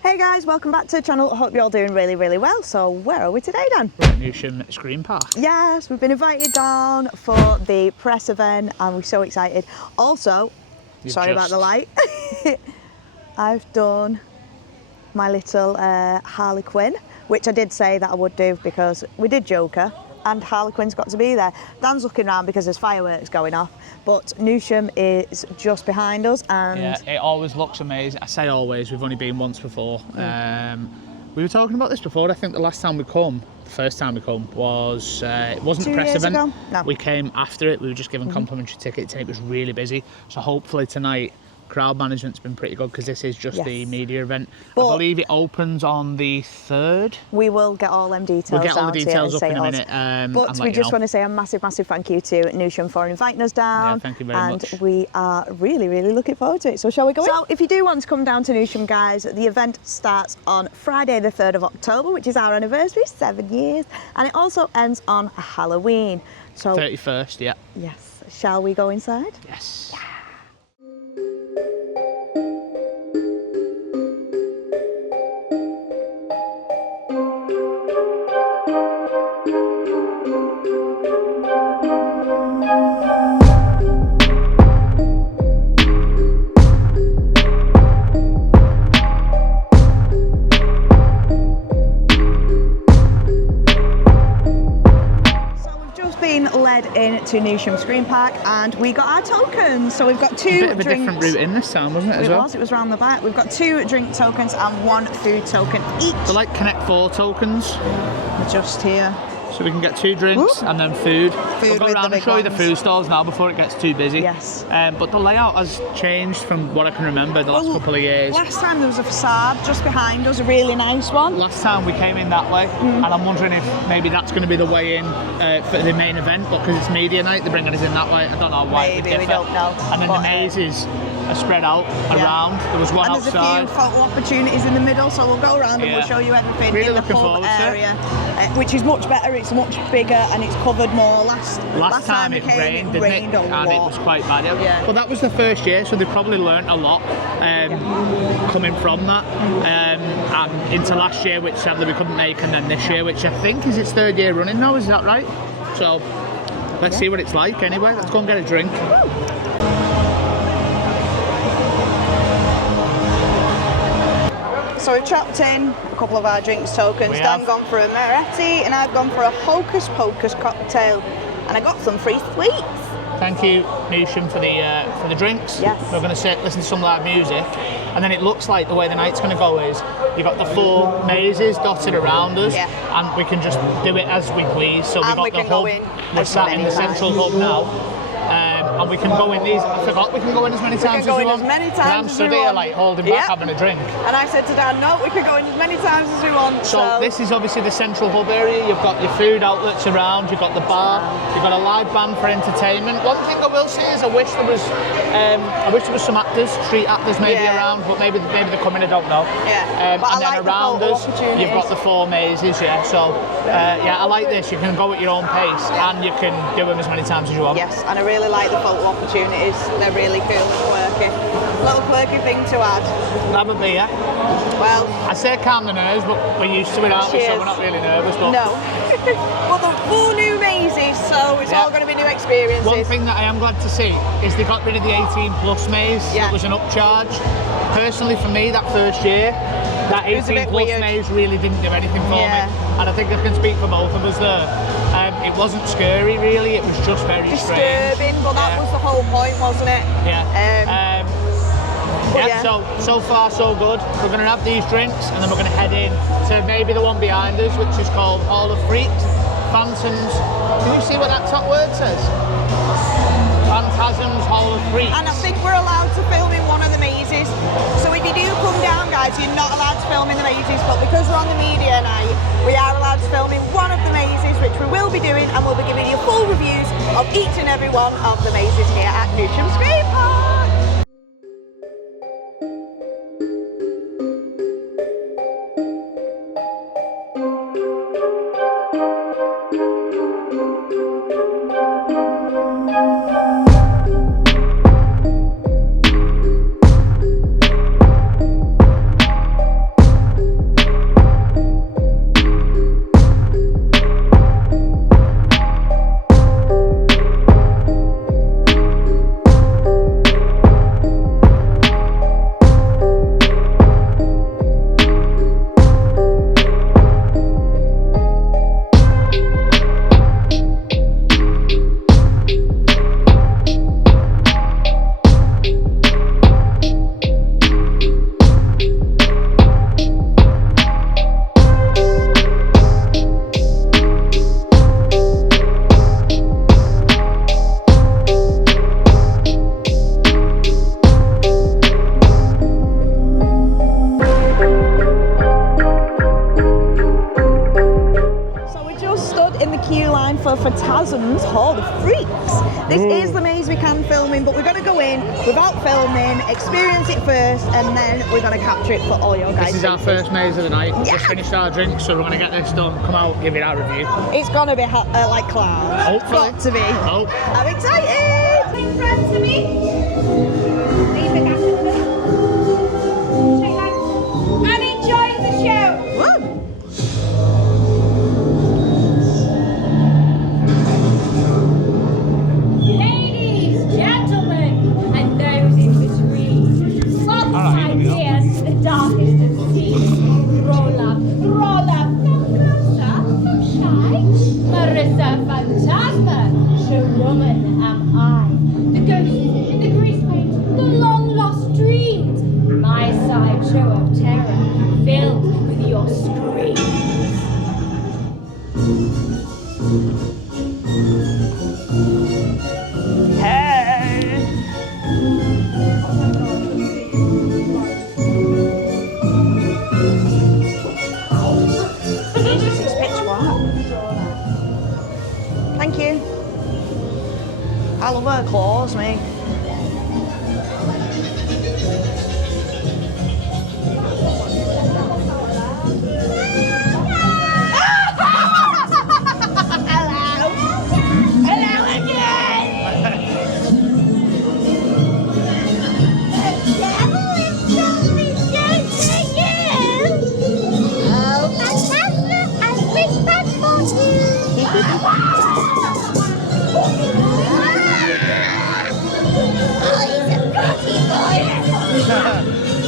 Hey guys, welcome back to the channel. I hope you're all doing really well. So where are we today, Dan? We're at Newsham Scream Park. Yes, we've been invited down for the press event and we're so excited. Also, sorry about the light. I've done my little Harley Quinn, which I did say that I would do because we did Joker and Harley Quinn's got to be there. Dan's looking around because there's fireworks going off, but Newsham is just behind us and... Yeah, it always looks amazing. I say always, we've only been once before. We were talking about this before. I think the last time we come, the first time we come was, it wasn't a press event. Ago? No. We came after it, we were just given complimentary tickets and it was really busy. So hopefully tonight, crowd management's been pretty good because this is just the media event. But I believe it opens on the 3rd. We will get all them details. We'll get all the details up in a minute. But we just want to say a massive thank you to Newsham for inviting us down. Yeah, thank you very much. And we are really looking forward to it. So shall we go in? So if you do want to come down to Newsham, guys, the event starts on Friday the 3rd of October, which is our anniversary, 7 years. And it also ends on Halloween. So 31st, yeah. Yes. Shall we go inside? Yes. Yeah. Led in to Newsham Scream Park and we got our tokens. So we've got two a bit of a drinks. different route in this time, wasn't it? It was round the back. We've got 2 drink tokens and 1 food token each. They're like Connect 4 tokens. We're just here. So we can get 2 drinks and then food. Food We'll go with around the and show you the ones. food stalls now before it gets too busy. Yes. But the layout has changed from what I can remember the last couple of years. Last time there was a facade just behind us, a really nice one. Last time we came in that way, and I'm wondering if maybe that's going to be the way in for the main event, but because it's media night, they're bringing us in that way. I don't know why. Maybe, we don't know. And then the mazes are spread out around. There was one outside. And there's a few photo opportunities in the middle, so we'll go around and we'll show you everything really in the looking pub forward to area, which is much better. It's much bigger and it's covered more. Last time it rained, didn't it? And it was quite bad. Yeah. Well, that was the first year, so they probably learnt a lot coming from that and into last year, which sadly we couldn't make, and then this year, which I think is its 3rd year running now. Is that right? So let's see what it's like. Anyway, let's go and get a drink. So we've chopped in a couple of our drinks tokens. Dan gone for a Moretti and I've gone for a Hocus Pocus cocktail, and I got some free sweets. Thank you, Newsham, for the drinks. Yes. We're going to listen to some live music, and then it looks like the way the night's going to go is you've got the 4 mazes dotted around us, and we can just do it as we please. So we've got the hub. We're sat in the central hub now. And we can go in these. I forgot we can go in as many times as we want. As many times I'm stood here like holding back, having a drink. And I said to Dan, no, we can go in as many times as we want. So this is obviously the central hub area. You've got your food outlets around. You've got the bar. You've got a live band for entertainment. One thing I will say is I wish there was some actors, street actors maybe around, but maybe they're coming. I don't know. Yeah. And then around us, you've got the 4 mazes. Yeah. So I like this. You can go at your own pace and you can do them as many times as you want. Yes, and I really like the photo opportunities. They're really cool and quirky. Little quirky thing to add. Grab a beer. Well, I say calm the nerves, but we're used to it, aren't we? So we're not really nervous. But no. Well, the 4 new mazes, so it's all going to be new experiences. One thing that I am glad to see is they got rid of the 18 plus maze. It was an upcharge. Personally, for me, that first year, that 18 plus maze really didn't do anything for me. And I think I can speak for both of us there. It wasn't scary really, it was just very disturbing, strange. But that was the whole point, wasn't it? So far so good. We're going to have these drinks and then we're going to head in to maybe the one behind us, which is called Hall of Freaks, Phantoms. Can you see what that top word says? Phantasms, Hall of Freaks. And I think we're allowed to film in one of the mazes. So if you do come down, guys, you're not allowed to film in the mazes, but because we're on the media night, we are allowed to film in one of the mazes, which we will be doing, and we'll be giving you full reviews of each and every one of the mazes here at Newsham Scream Park. Phantasm's Hall of Freaks. This is the maze we can film in, but we're going to go in without filming, experience it first, and then we're going to capture it for all your guys. This is our first maze of the night. We've just finished our drinks, so we're going to get this done, come out, give it our review. It's going to be hot, like clouds. Hopefully. Got to be. Hope. I'm excited! In front of me. Leave the gas in the middle. Shake hands. And enjoy the show. Woo! Ladies, gentlemen, and those in between. Lots of ideas to the darkest of seas. Roll up, come closer, don't shy. Marissa Phantasma, showwoman am I. The ghosts in the grease paint, the long lost dreams. My sideshow of terror, filled with your screams. Hey! Jesus, it's pitch black. Thank you. I love her claws, mate.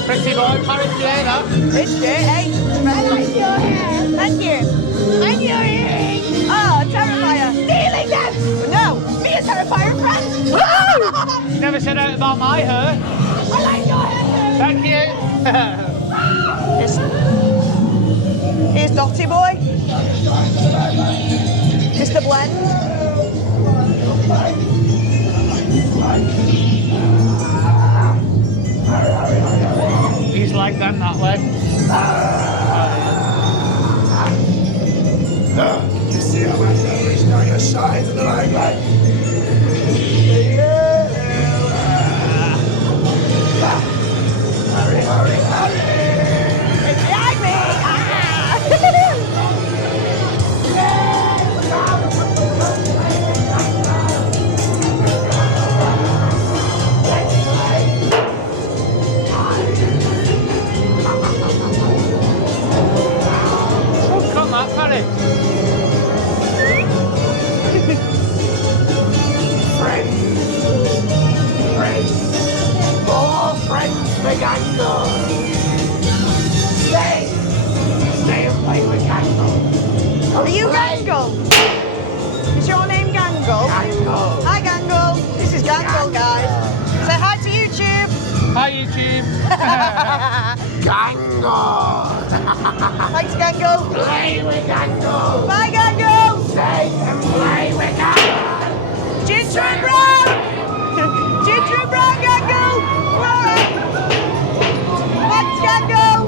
Pretty boy, Paris Jada. Rich J, hey. I like your hair. Thank you. And your earrings. Oh, Terrifier. Stealing them. No. Me a terrifying friend. You never said out about my hair. I like your hair. Thank you. Here's Dotty Boy. Mr. Blend. He's like them that way. You see how my nose now your sides in the limelight? Hurry, hurry, hurry! It's behind me. Oh, come on, Paris. Friends, more friends for Gangle. Stay and play with Gangle. Are you Gangle? Is your name Gangle? Gangle. Hi Gangle. This is Gangle, guys. Say hi to YouTube. Hi, YouTube. Gangle. Thanks, Gangle. Play with Gangle. Bye, Gangle. Stay and play with Gangle. Ginger and brown. Ginger and brown, Gangle. Alright. Thanks, Gangle.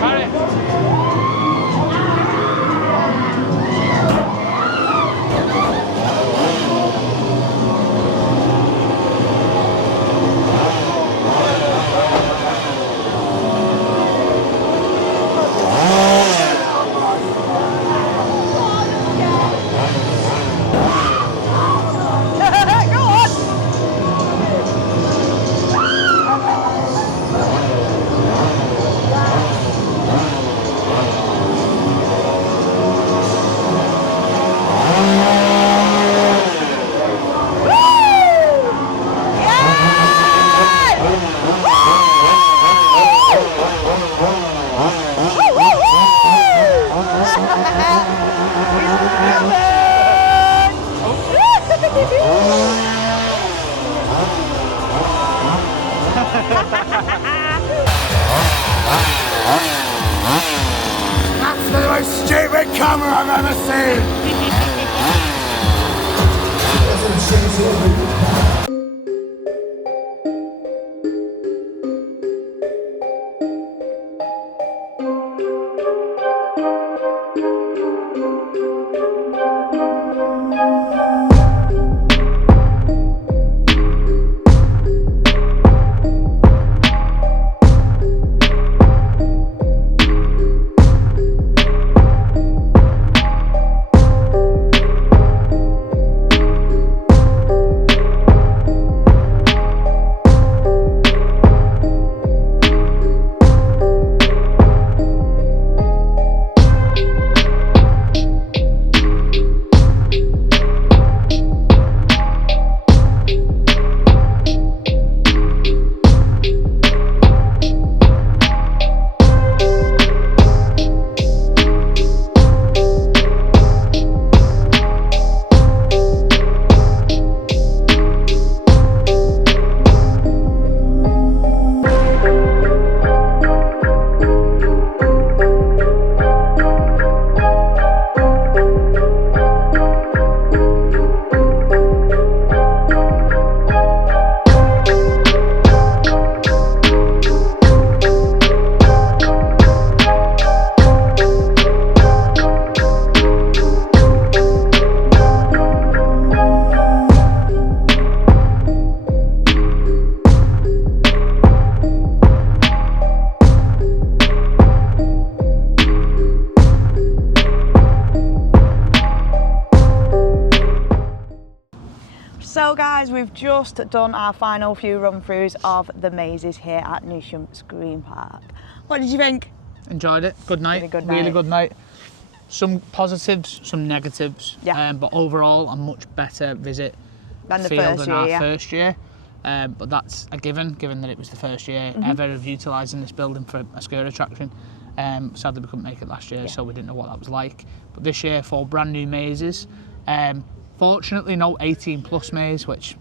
Paris. Go on. That's the most stupid camera I've ever seen. we've just done our final few run-throughs of the mazes here at Newsham Scream Park. What did you think? Enjoyed it. Good night. Really good night. Some positives, some negatives. Yeah. But overall, a much better visit Than the feel first than year, our first year. But that's a given that it was the first year ever of utilising this building for a scare attraction. Sadly, we couldn't make it last year, so we didn't know what that was like. But this year, 4 brand new mazes. Fortunately, no 18+ maze, which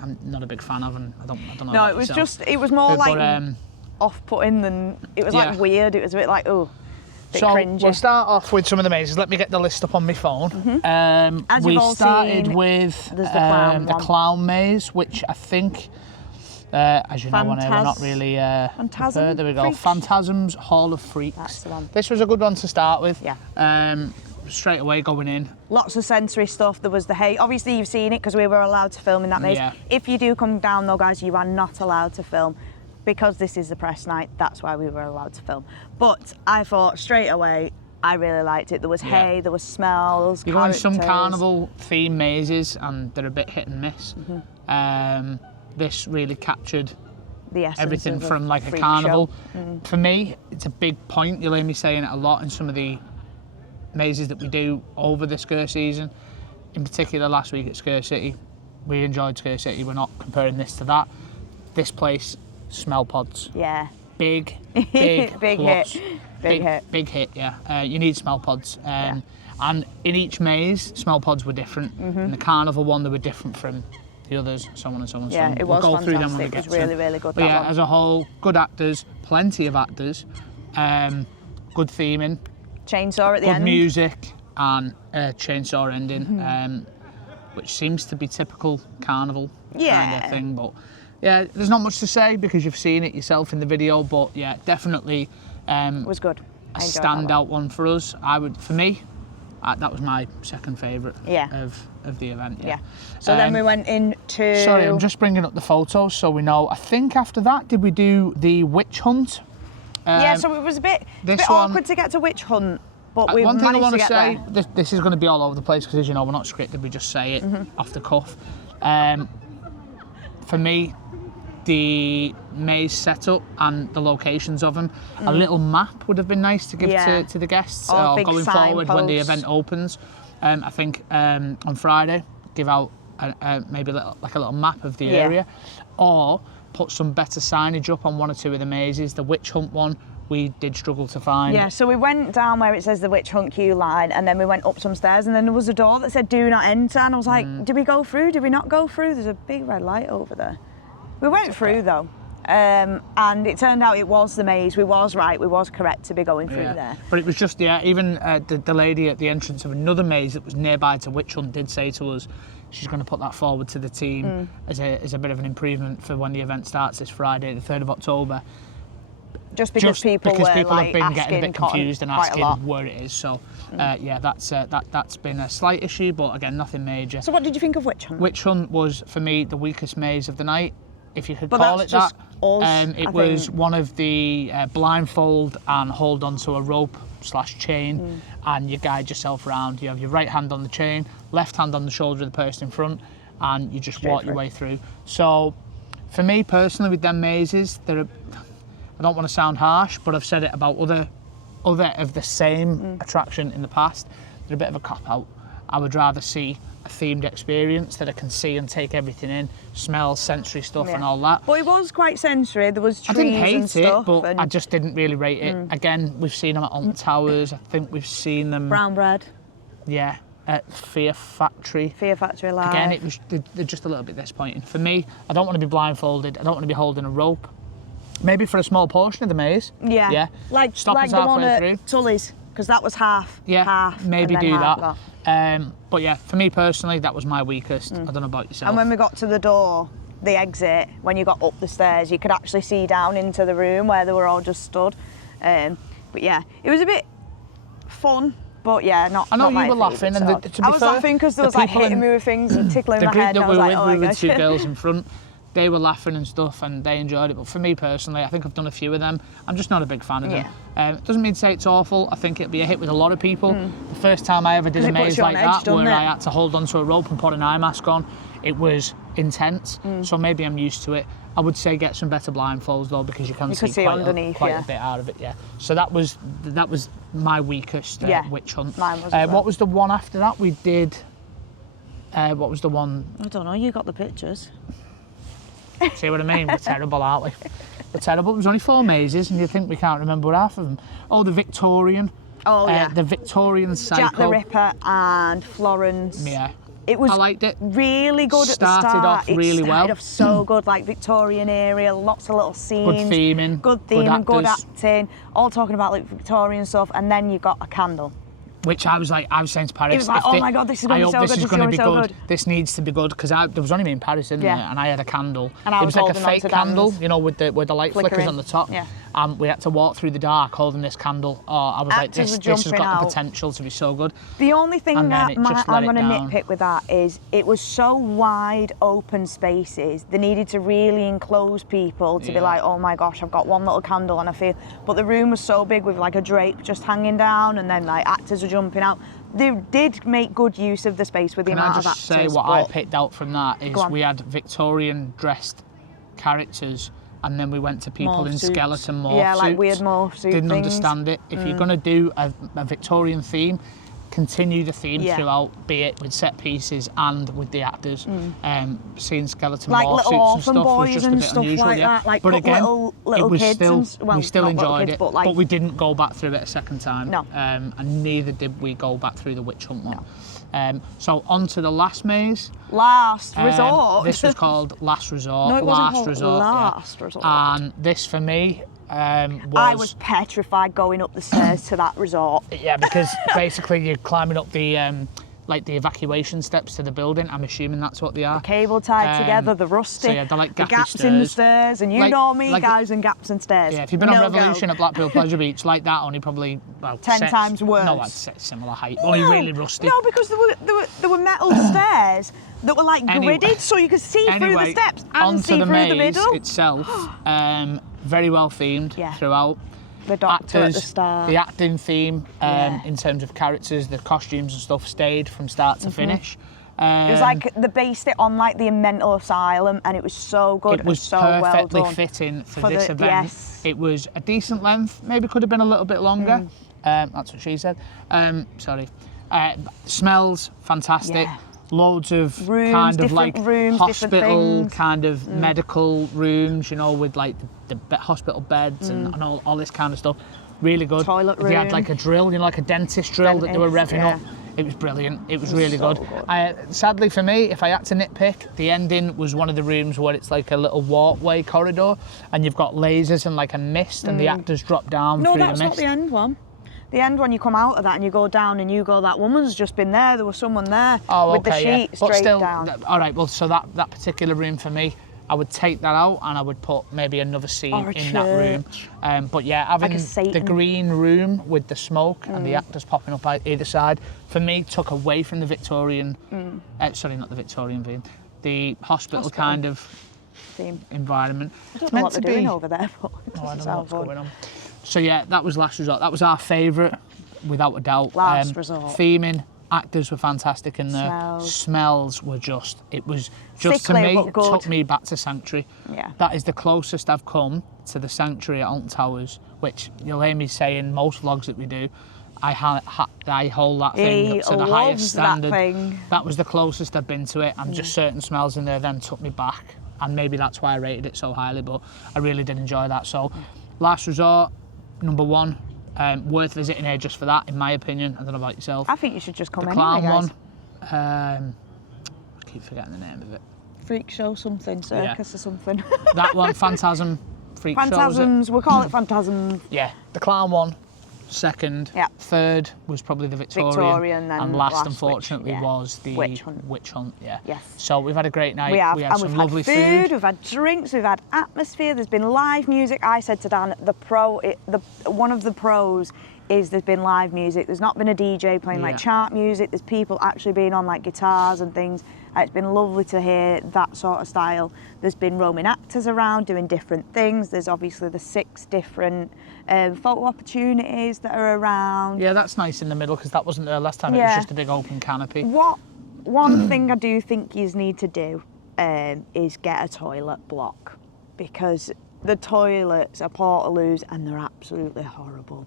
I'm not a big fan of, and I don't know. No, about it was yourself. it was more like but, off-putting than, it was like weird. It was a bit like, oh, bit so cringy. We'll start off with some of the mazes. Let me get the list up on my phone. As We you've all started seen, with there's the clown maze, which I think, as you know, we're not really Phantasm there we go. Freaks? Phantasm's Hall of Freaks. That's the one. This was a good one to start with. Yeah. Straight away going in. Lots of sensory stuff. There was the hay. Obviously, you've seen it because we were allowed to film in that maze. Yeah. If you do come down though, guys, you are not allowed to film. Because this is the press night, that's why we were allowed to film. But I thought straight away, I really liked it. There was hay, there was smells, You go in characters. some carnival theme mazes and they're a bit hit and miss. This really captured the essence everything of from like a freak carnival. show. For me, it's a big point. You'll hear me saying it a lot in some of the mazes that we do over the Scare season. In particular, last week at Scare City, we enjoyed Scare City. We're not comparing this to that. This place, smell pods. Yeah. Big Big plus. hit. Big hit. Big hit, yeah. You need smell pods. And in each maze, smell pods were different. In the carnival one, they were different from the others, so on and so on. Yeah, it was we'll go through them when we fantastic. get It was to really, really good, But that yeah, one. as a whole, good actors, plenty of actors, good theming, Chainsaw at the good end. music, and chainsaw ending, which seems to be typical carnival kind of thing. But yeah, there's not much to say because you've seen it yourself in the video. But yeah, definitely It was good. a I enjoyed that one. standout one for us. For me, that was my second favourite of the event. Yeah. So then we went into... Sorry, I'm just bringing up the photos so we know. I think after that, did we do the witch hunt? yeah, so it was a bit this awkward one- to get to Witch Hunt, but we One thing I managed want to to get say, there. this is going to be all over the place because, as you know, we're not scripted, we just say it off the cuff. For me, the maze setup and the locations of them, a little map would have been nice to give to the guests Or a big going forward when the signpost. event opens. I think on Friday, give out maybe a little map of the area, or put some better signage up on one or two of the mazes. The witch hunt one, we did struggle to find. Yeah, so we went down where it says the Witch Hunt queue line, and then we went up some stairs, and then there was a door that said do not enter, and I was like, did we go through? Did we not go through? There's a big red light over there. We went through though, and it turned out it was the maze. We was right, we was correct to be going through there. But it was just, even the lady at the entrance of another maze that was nearby to Witch Hunt did say to us she's going to put that forward to the team as a bit of an improvement for when the event starts this Friday, the 3rd of October. Just because people were have like been getting a bit asking confused and quite a asking lot. where it is. So yeah, that's been a slight issue, but again, nothing major. So what did you think of Witch Hunt? Witch Hunt was, for me, the weakest maze of the night, if you could But call that's it that. just us, It I was think. one of the blindfold and hold onto a rope / chain, and you guide yourself around. You have your right hand on the chain, left hand on the shoulder of the person in front, and you just walk your way through. So, for me personally, with them mazes, I don't want to sound harsh, but I've said it about other of the same attraction in the past. They're a bit of a cop-out. I would rather see a themed experience that I can see and take everything in, smell, sensory stuff and all that. But it was quite sensory. There was trees I didn't hate and stuff. it, but and I just didn't really rate it. Again, we've seen them at Alton Towers. I think we've seen them... brown bread, Yeah, at Fear Factory. Fear Factory Live. Again, they're just a little bit disappointing. For me, I don't want to be blindfolded. I don't want to be holding a rope. Maybe for a small portion of the maze. Yeah. Yeah. Like Stop us the one halfway at through. Tully's, because that was half. Yeah, half. maybe and then do half that. got. But yeah, for me personally, that was my weakest. I don't know about yourself. And when we got to the door, the exit, when you got up the stairs, you could actually see down into the room where they were all just stood. But yeah, it was a bit fun. But yeah, not. I know not you my were favourite, laughing, and so. to be I was fair, laughing because there the was like people hitting in- me with things and tickling the my group head. that I we was were like, with, oh we my were with gosh. two girls in front. They were laughing and stuff, and they enjoyed it. But for me personally, I think I've done a few of them. I'm just not a big fan of them. It doesn't mean to say it's awful. I think it'll be a hit with a lot of people. The first time I ever did a it puts maze you on like edge, that, doesn't where it? I had to hold onto a rope and put an eye mask on, it was intense. So maybe I'm used to it. I would say get some better blindfolds though, because you can see quite, underneath, quite a bit out of it. Yeah. So that was my weakest witch hunt. Mine was as well. What was the one after that? We did. What was the one? I don't know. You got the pictures. See what I mean? We're terrible, aren't we? We're terrible. There was only 4 mazes, and you think we can't remember half of them. Oh, the Victorian. Oh yeah. The Victorian cycle. Jack the Ripper and Florence. Yeah. It was I liked it. Really good at the start. Started off really well. It started off so good, like Victorian area, lots of little scenes. Good theming. Good acting, all talking about like Victorian stuff, and then you got a candle. Which I was saying to Paris. It was like, oh my God, this is going to be so good. This is going to be good. This needs to be good, because there was only me in Paris, isn't there? And I had a candle. And I was like a fake candle, Dan's. you know, with the light flickers on the top. Yeah. And we had to walk through the dark holding this candle. Oh, I was like, this has got the potential to be so good. The only thing that I'm going to down. nitpick with that is it was so wide open spaces. They needed to really enclose people to be like, oh my gosh, I've got one little candle and I feel. But the room was so big with like a drape just hanging down, and then like actors were jumping out. They did make good use of the space with the amount of actors. Can I just say what I picked out from that is we had Victorian dressed characters, and then we went to people in skeleton morph suits. Yeah, like weird morph suit Didn't things. understand it. If you're going to do a Victorian theme, continue the theme throughout, be it with set pieces and with the actors. Seeing skeleton like morph little suits and stuff was just a bit unusual. Like that, like but again, little it was kids still, well, we still enjoyed it, but we didn't go back through it a second time. No. And neither did we go back through the witch hunt one. So on to the last maze. Last Resort. This was called Last Resort. No, it wasn't called Resort. Last Resort. And this for me I was petrified going up the stairs to that resort. Yeah, because basically you're climbing up the like the evacuation steps to the building. I'm assuming that's what they are. The cable tied together, the rusty, so yeah, they're like the gaps stairs. in the stairs, and you know me, guys, and gaps and stairs. Yeah, if you've been on Revolution at Blackpool Pleasure Beach, like that, only probably 10 times worse. No, I'd say similar height, only really rusty. No, because there were metal stairs that were like gridded, so you could see through the steps and see through the middle. Itself, very well themed throughout. The doctor at the start. The acting theme, in terms of characters, the costumes and stuff stayed from start to finish. It was like they based it on like the mental asylum, and it was so good. It was so perfectly well done. fitting for this event. Yes. It was a decent length, maybe could have been a little bit longer. That's what she said. Sorry. Smells fantastic. Yeah. Loads of rooms, kind of like rooms, hospital kind of medical rooms, you know, with like the hospital beds and all this kind of stuff. Really good. Toilet room. They had like a drill, you know, like a dentist drill that they were revving up. It was brilliant. It was really so good. Sadly for me, if I had to nitpick, the ending was one of the rooms where it's like a little walkway corridor, and you've got lasers and like a mist, and the actors drop down through the mist. No, that's not the end one. The end when you come out of that and you go down and you go, that woman's just been there. There was someone there with the sheet straight down. All right. Well, so that particular room for me, I would take that out and I would put maybe another scene in that room. But yeah, having the green room with the smoke and the actors popping up either side, for me, took away from the Victorian. Sorry, not the Victorian theme. The hospital kind of theme environment. I don't know what they're doing over there, but I don't know what's going on. So yeah, that was Last Resort. That was our favourite, without a doubt. Last Resort. Theming, actors were fantastic in there. Smells were just, it was just sickly, to me, but good. took me back to Sanctuary. Yeah. That is the closest I've come to the Sanctuary at Alton Towers, which you'll hear me say in most vlogs that we do. I hold that thing up to the highest standard. That was the closest I've been to it, and just certain smells in there then took me back. And maybe that's why I rated it so highly, but I really did enjoy that. So, Last Resort, number 1, worth visiting here just for that, in my opinion. I don't know about yourself. I think you should just come the anyway, clown guys. one, I keep forgetting the name of it. Freak show something, circus or something. That one, Phantasm, Freak Show. Phantasms, we'll call it Phantasm. Yeah, the clown one, second. Yeah. Third was probably the Victorian. Then and last unfortunately, was the Witch Hunt. Yeah. Yes. So we've had a great night. We have, we had some we've lovely had food, we've had drinks, we've had atmosphere, there's been live music. I said to Dan, one of the pros is there's been live music. There's not been a DJ playing like chart music. There's people actually being on like guitars and things. It's been lovely to hear that sort of style. There's been roaming actors around doing different things. There's obviously the 6 different photo opportunities that are around. Yeah, that's nice in the middle, because that wasn't there last time. It was just a big open canopy. One thing I do think you need to do is get a toilet block, because the toilets are portaloos and they're absolutely horrible.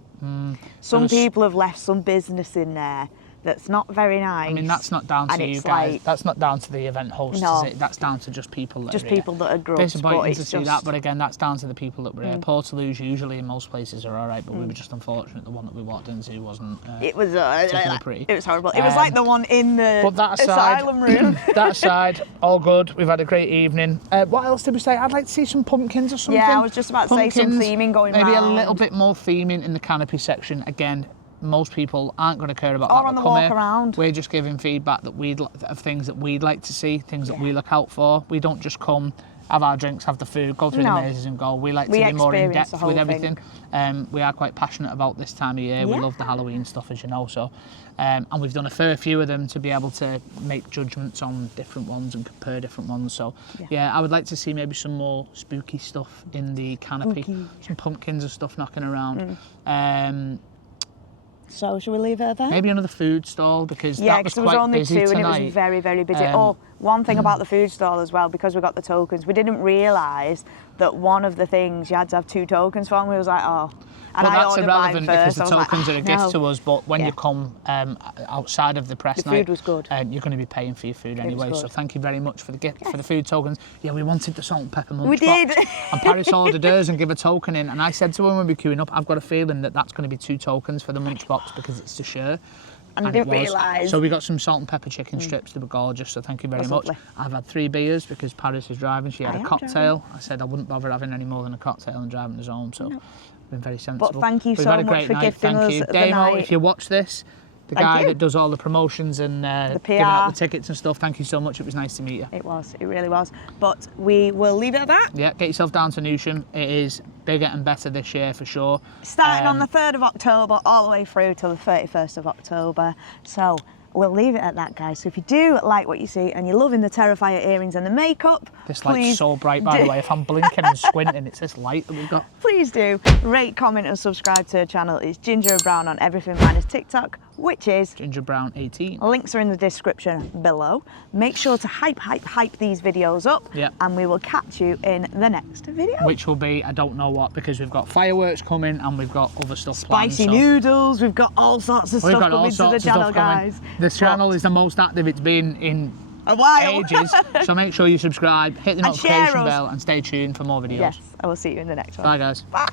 Some people have left some business in there that's not very nice. I mean, that's not down to you guys. Like, that's not down to the event hosts, is it? That's down to just people that are grubs. Disappointing to see that, but again, that's down to the people that were here. Portaloos usually in most places are all right, but we were just unfortunate the one that we walked into wasn't it was particularly pretty. It was horrible. It was like the one in the Asylum room. That aside, all good. We've had a great evening. What else did we say? I'd like to see some pumpkins or something. Yeah, I was just about to say some theming going maybe round. A little bit more theming in the canopy section. Again, most people aren't going to care about or that. On the walk around. We're just giving feedback of things that we'd like to see, things that we look out for. We don't just come, have our drinks, have the food, go through the mazes and go. We like to be more in depth with everything. We are quite passionate about this time of year. We love the Halloween stuff, as you know. So, and we've done a fair few of them to be able to make judgments on different ones and compare different ones. So, yeah, I would like to see maybe some more spooky stuff in the canopy, some pumpkins and stuff knocking around. So shall we leave it there? Maybe another food stall, because that was quite only busy two tonight. And it was very, very busy. One thing about the food stall as well, because we got the tokens, we didn't realise that one of the things you had to have 2 tokens for, and we was like, oh. And well, I that's irrelevant because the tokens are a gift to us, but when you come outside of the press night, food was good. You're going to be paying for your food anyway. So thank you very much for the gift, for the food tokens. Yeah, we wanted the salt and pepper munch box. We did. And Paris ordered hers and give a token in, and I said to her when we were queuing up, I've got a feeling that that's going to be 2 tokens for the munch box because it's to share. And I didn't realise. So we got some salt and pepper chicken strips that were gorgeous, so thank you very much. Lovely. I've had 3 beers because Paris is driving. She had a cocktail. I said I wouldn't bother having any more than a cocktail and driving us home, so been very sensible. But thank you so much for gifting us the Damo, night. if you watch this, the guy that does all the promotions and giving out the tickets and stuff, thank you so much. It was nice to meet you. It was, it really was. But we will leave it at that. Yeah, get yourself down to Newsham. It is bigger and better this year for sure. Starting on the 3rd of October all the way through till the 31st of October. So we'll leave it at that, guys. So if you do like what you see and you're loving the Terrifier earrings and the makeup, this light's so bright, by the way. If I'm blinking and squinting, it's this light that we've got. Please do rate, comment and subscribe to the channel. It's Ginger and Brown on everything minus TikTok, which is Ginger Brown 18. Links are in the description below. Make sure to hype these videos up, and we will catch you in the next video. Which will be, I don't know what, because we've got fireworks coming and we've got other stuff planned. Spicy noodles, we've got all sorts of stuff coming to the channel, guys. The channel is the most active it's been in a while. Ages, so make sure you subscribe, hit the notification bell and stay tuned for more videos. Yes, I will see you in the next one. Bye guys. Bye.